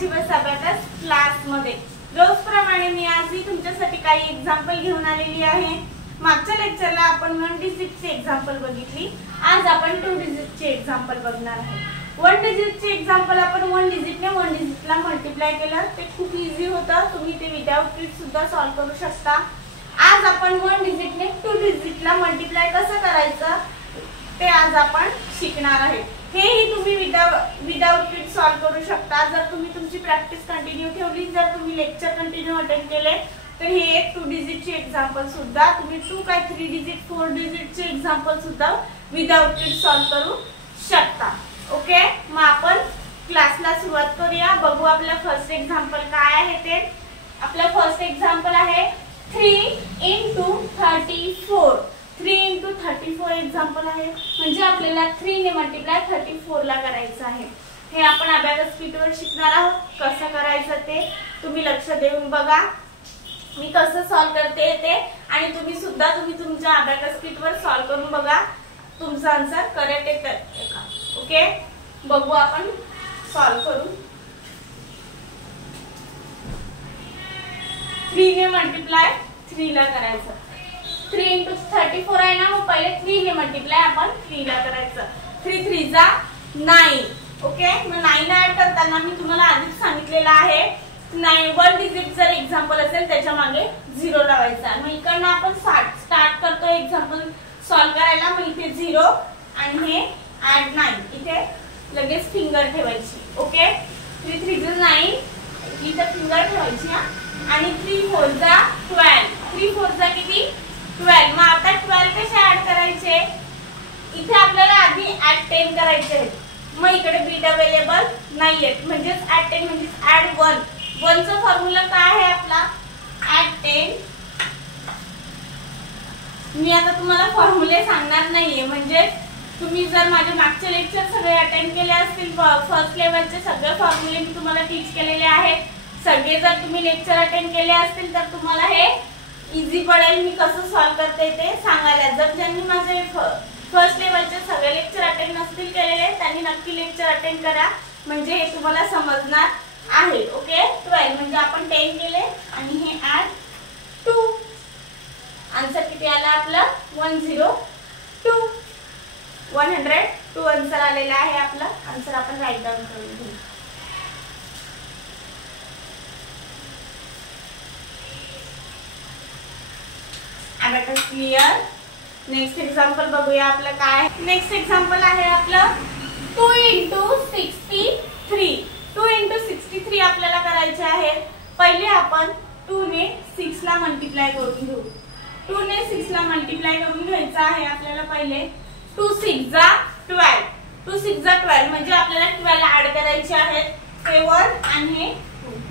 माझी बस अभ्यास क्लास मध्ये रोजप्रमाणे मी आजही तुमच्यासाठी काही एक्झाम्पल घेऊन आलेली आहे। मागच्या लेक्चरला आपण 1 डिजिटचे एक्झाम्पल बघितली, आज आपण 2 डिजिटचे एक्झाम्पल बघणार आहोत। 1 डिजिटचे एक्झाम्पल आपण 1 डिजिटने 1 डिजिटला मल्टिप्लाय केलं, ते खूप इझी होतं, तुम्ही ते विदाउट ट्रिक सुद्धा सॉल्व करू शकता। आज आपण 1 डिजिटने 2 डिजिटला मल्टिप्लाय कसं करायचं ते आज आपण शिकणार आहे। हेही तुम्ही विदाउट ट्रिक सॉल्व करू शकता जर तुम्ही तुमची प्रॅक्टिस कंटिन्यू ठेवली, जर तुम्ही लेक्चर कंटिन्यू अटेंड केले तर हे एक 2 डिजिटचे एक्झाम्पल सुद्धा तुम्ही 2 काय 3 डिजिट 4 डिजिटचे एक्झाम्पल सुद्धा विदाउट ट्रिक सॉल्व करू शकता। ओके, मग आपण क्लासला सुरुवात करूया। बघू आपला फर्स्ट एक्झाम्पल काय आहे ते। आपला फर्स्ट एक्झाम्पल आहे 3 × 34। 3 × 34 एक्झाम्पल आहे, म्हणजे आपल्याला 3 ने मल्टिप्लाय 34 ला करायचं आहे। हे आपण अबॅकस किटवर शिकणार आहोत, कसं करायचं ते तुम्ही लक्ष देऊन बघा। मी कसं सॉल्व करते ते आणि तुम्ही तुमच्या अबॅकस किटवर सॉल्व करून बघा, तुमचा आन्सर करेक्ट येतं का। ओके, बघू आपण सॉल्व करू। 3 ने मल्टिप्लाय 3 ला करायचं। 3 × 34 आहे ना, मग पहिले 3 ने मल्टिप्लाय आपण 3 ला करायचं। 3 3 जा 9। ओके, मग 9 ऍड करताना मी तुम्हाला आधीच सांगितलेलं आहे 1 डिजिट जर एक्झाम्पल असेल त्याच्या मागे 0 लावायचा। मग इकडनं आपण स्टार्ट करतो एक्झाम्पल सॉल्व करायला। मग इथे 0 आणि हे ऍड 9, इथे लगेच फिंगर ठेवायची। ओके, 3 3 जा 9, इथे फिंगर ठेवायची हा। आणि 3 4 जा 12। 3 4 जा किती 12। मग आता 12 कसे ऍड करायचे, इथे आपल्याला आधी ऍड 10 करायचे आहेत। मग इकडे बीट अवेलेबल नाहीयेत, म्हणजे ऍड 10 म्हणजे ऍड 1। 1 चा फॉर्म्युला काय आहे आपला ऍड 10। मी आता तुम्हाला फॉर्म्युले सांगणार नाहीये, म्हणजे तुम्ही जर माझे मागचे लेक्चर सगळे अटेंड केले असतील, फर्स्ट लेवलचे सगळे फॉर्म्युले मी तुम्हाला टीच केलेले आहेत, सगळे जर तुम्ही लेक्चर अटेंड केले असतील तर तुम्हाला हे इझी पडेल मी कसं सॉल्व करते ते सांगायला। जर ज्यांनी माझे फर्स्ट लेवलचे सगळे लेक्चर अटेंड नसतील केलेले त्यांनी नक्की लेक्चर अटेंड करा, म्हणजे हे तुम्हाला समजणार आहे। ओके, 12 म्हणजे आपण 10 केले आणि हे ऍड 2। आन्सर किती आला आपला 102। 102 आन्सर आलेला आहे आपला। आन्सर आपण राईट डाउन करून घेऊ। Abacus clear. नेक्स्ट एक्झाम्पल बघूया आपलं काय। नेक्स्ट एक्झाम्पल आहे आपलं 2 × 63। 2 × 63 आपल्याला करायचे आहे। पहिले आपण 2 ने 6 ला मल्टिप्लाय करून घेऊ। 2 ने 6 ला मल्टिप्लाय करून घ्यायचं आहे आपल्याला। पहिले 2 6 जा 12। 2 6 जा 12 म्हणजे आपल्याला 12 ऍड करायचे आहेत। हे 1 आणि हे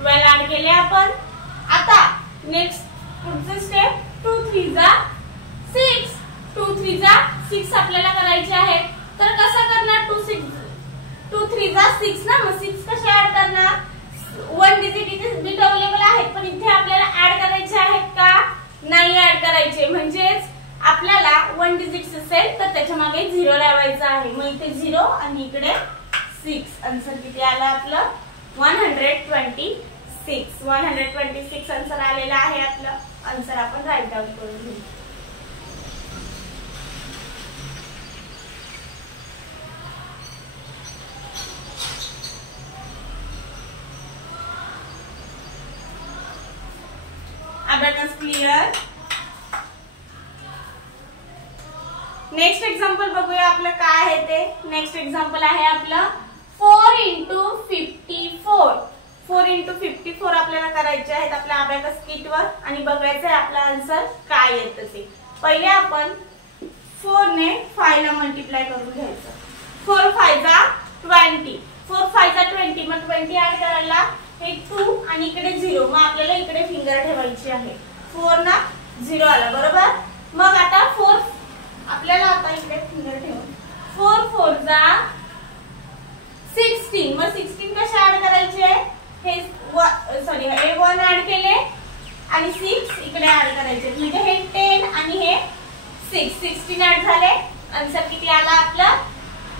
12 ऍड केले आपण। आता नेक्स्ट पुढचे स्टेप 2 3 जा 6। 2 3 जा 6 आपल्याला करायचे आहेत, तर कसं करणार 2 3 जा 6 ना, मग 6 कसे ऍड करणार। 1 डिजिट इथे बीट अवेलेबल आहेत, पण इथे आपल्याला ऍड करायचे आहेत का नाही ऍड करायचे, म्हणजेच आपल्याला 1 डिजिट असेल तर त्याच्या मागे 0 लावायचा आहे। मग इथे 0 आणि इकडे 6। आन्सर किती आला आपलं 126। 126 आन्सर आलेला आहे आपलं। आन्सर आपण राईट डाउन करून घेऊ। Abacus clear. नेक्स्ट एक्झाम्पल बघूया आपलं काय आहे ते। नेक्स्ट एक्झाम्पल आहे आपलं 4 × 54। 4 × 54 आपल्याला करायचे आहेत आपल्या अबॅकस किटवर आणि बघायचं आहे आपला आन्सर काय येतं ते। पहिले आपण 4 ने 5 ला मल्टिप्लाय करून घ्यायचं। 4 5 जा 20। 4 5 जा 20, मग 20 ऍड करायला हे 2 आणि इकडे 0, मग आपल्याला इकडे फिंगर ठेवायची आहे। 4 ना 0 आला बरोबर। मग आता 4 आपल्याला आता इकडे फिंगर ठेवून 4 4 जा 16। मग 16 कसे ऍड करायचे, हे 1 ऍड केले आणि 6 इकडे ऍड करायचे, म्हणजे हे 10 आणि हे 6 16 ऍड झाले। आन्सर किती आला आपला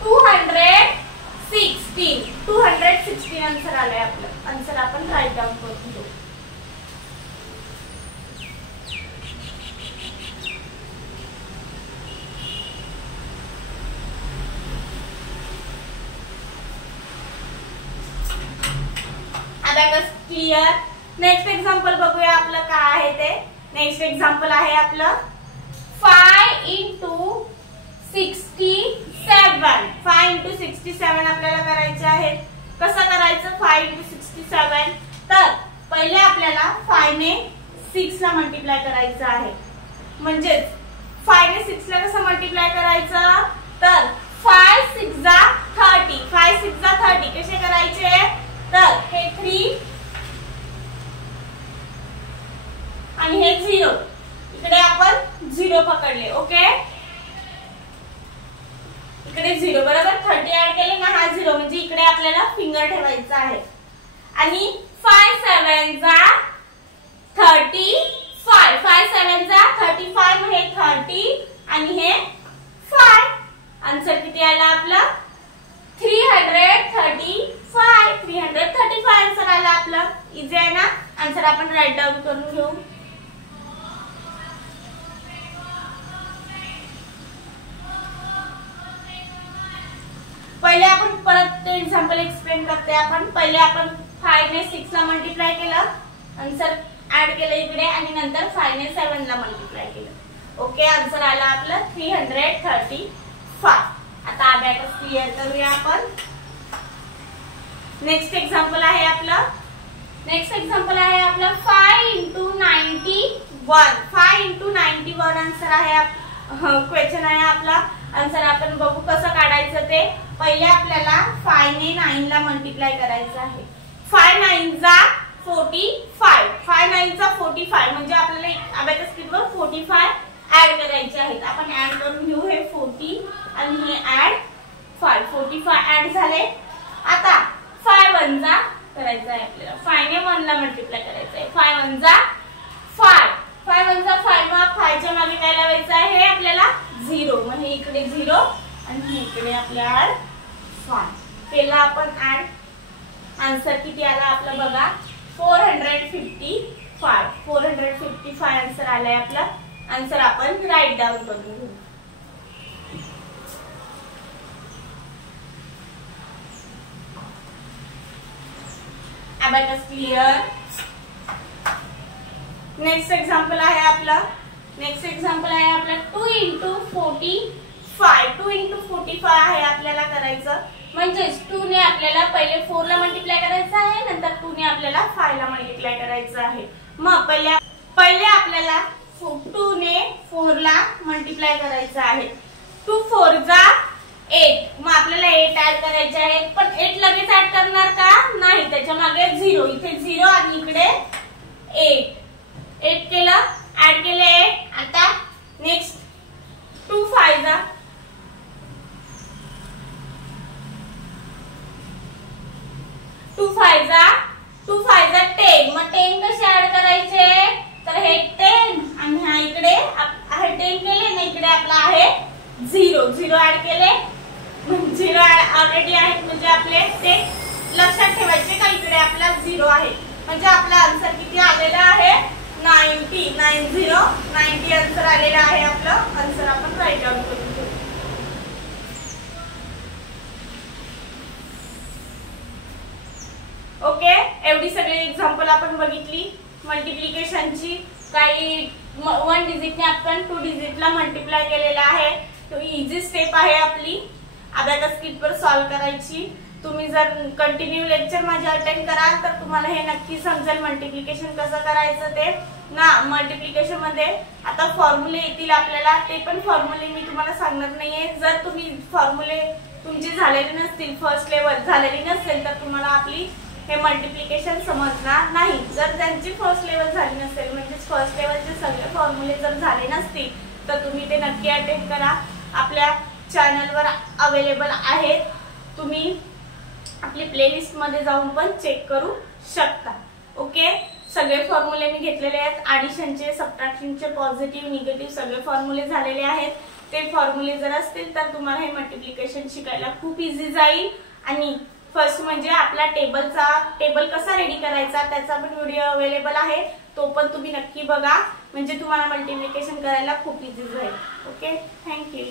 216। 216 16 आन्सर आलंय आपलं. आन्सर आपण राईट डाऊन करून घेऊ. क्लियर. नेक्स्ट एक्झाम्पल बघूया आपलं काय आहे ते. नेक्स्ट एक्झाम्पल आहे आपलं 5 into 67. 5 into 67 आपल्याला करायचे आहे. कसं करायचं 5 into 67? तर पहिले आपल्याला 5 ने 6 ला मल्टिप्लाय करायचं आहे. म्हणजे 5 ने 6 ला कसं मल्टिप्लाय करायचं? तर 5 6 जा 30. 5 6 जा 30 कसे करायचे? तर हे 3 आणि हे 0. इकडे आपण 0 पकडले. ओके, इकडे 0 बरोबर. 30 ऍड केले ना हा 0 म्हणजे इकडे आपल्याला फिंगर ठेवायचा आहे. आणि 5 7 जा 35. 5 7 जा 35 हे 30 आणि हे 5. आन्सर किती आला आपला? 335. 335 आन्सर आला आपला. इझी आहे ना. आन्सर आपण राईट डाऊन करून घेऊ. पहिले आपण परत एक्झाम्पल एक्सप्लेन करते. आपण पहिले आपण 5 ने 6 ला मल्टिप्लाय केलं, आन्सर ऍड केलं इकडे आणि नंतर 5 ने 7 ला मल्टिप्लाय केलं. ओके, आन्सर आला आपलं 335. आता अबॅकस क्लिअर करूया आपण. नेक्स्ट एक्झाम्पल आहे आपलं 5 into 91. 5 into 91 आन्सर आहे. क्वेश्चन आहे आपला. आन्सर आपण बघू कसं काढायचं ते. पहिले आपल्याला 5 ने 9 ला मल्टिप्लाय करायचं आहे. 5 9 जा 45. 5 9 जा 45 म्हणजे आपल्याला अबॅकस स्क्रीनवर 45 ऍड करायचे आहेत. आपण ऍड करून घेऊ. हे 40 आणि हे ऍड 5. 45 ऍड झाले. आता 5 1 जा करायचं आहे आपल्याला. 5 ने 1 ला मल्टिप्लाय करायचं आहे. 5 1 जा 5. 5 1 जा 5. मग 5 च्या मागे काय लावायचं आहे आपल्याला? 0. मग हे इकडे 0 आणि हे इकडे आपल्या ऍड 5 केला आपण ऍड. आन्सर किती आला आपला बघा? 455. 455 आन्सर आलाय आपला. आन्सर आपण राईट डाऊन करून घेऊ. Abacus clear. नेक्स्ट एक्झाम्पल आहे आपला 2 into 45. 2 into 45 आहे आपल्याला करायचं. म्हणजेच 2 ने आपल्याला पहिले 4 ला मल्टिप्लाय करायचं आहे, नंतर 2 ने आपल्याला 5 ला मल्टिप्लाय करायचं आहे. मग पहिले आपल्याला 2 ने 4 ला मल्टिप्लाय करायचं आहे. 2 4 जा 8. मग आपल्याला 8 ऍड करायचे आहे. पण 8 लगेच ऍड करणार का? नाही, त्याच्या मागे 0. इथे 0 आणि इकडे 8. 8 केलं, ऍड केले 8. आता नेक्स्ट 2 5 जा 10. मग 10 कसे ऍड करायचे? तर हे 10 आणि हा इकडे आहे 10 केले ना, इकडे आपला आहे 0. 0 ऍड केले. 0 ऑलरेडी आहे म्हणजे आपले ते लक्षात ठेवायचे का इकडे आपला 0 आहे. म्हणजे आपला आन्सर किती आलेला आहे? 90. 90 आन्सर आलेला आहे आपलं. आन्सर आपण राईट डाऊन करून घेऊ. ओके, एवढी सगळी एक्झाम्पल आपण बघितली मल्टिप्लिकेशनची. काही 1 डिजिटने आपण 2 डिजिटला मल्टिप्लाय केलेला आहे. तो इझी स्टेप आहे आपली अबॅकस स्क्रीनवर सॉल्व्ह करायची. तुम्ही जर कंटिन्यू लेक्चर माझे अटेंड कराल तर तुम्हाला हे नक्की समजेल मल्टिप्लिकेशन कसं करायचं ते ना. मल्टिप्लिकेशन मध्ये आता फॉर्म्युले येतील आपल्याला, ते पण फॉर्म्युले मी तुम्हाला सांगणार नाहीये. जर तुम्ही फॉर्म्युले तुमचे झालेले नसतील, फर्स्ट लेवल झालेली नसेल, तर तुम्हाला आपली हे मल्टिप्लिकेशन समजणार नाही. जर त्यांची फर्स्ट लेवल झाली नसेल म्हणजे फर्स्ट लेवलचे सगळे फॉर्म्युले जर झाले नसतील तर तुम्ही ते नक्की अटेंड करा. आपल्या चॅनलवर अवेलेबल आहेत. तुम्ही आपली प्लेलिस्ट मध्ये जाऊन पण चेक करू शकता. ओके, सगळे फॉर्म्युले मी घेतलेले आहेत. ॲडिशनचे, सबट्रॅक्शनचे, पॉझिटिव्ह, निगेटिव्ह सगळे फॉर्म्युले झालेले आहेत. ते फॉर्म्युले जर असतील तर तुम्हाला हे मल्टिप्लिकेशन शिकायला खूप इझी जाईल आणि फर्स्ट म्हणजे आपला टेबल कसा रेडी करायचा त्याचा पण व्हिडिओ अवेलेबल आहे, तो पण तुम्ही नक्की बघा, म्हणजे तुम्हाला मल्टिप्लिकेशन करायला खूप इझी जाईल. Okay, thank you.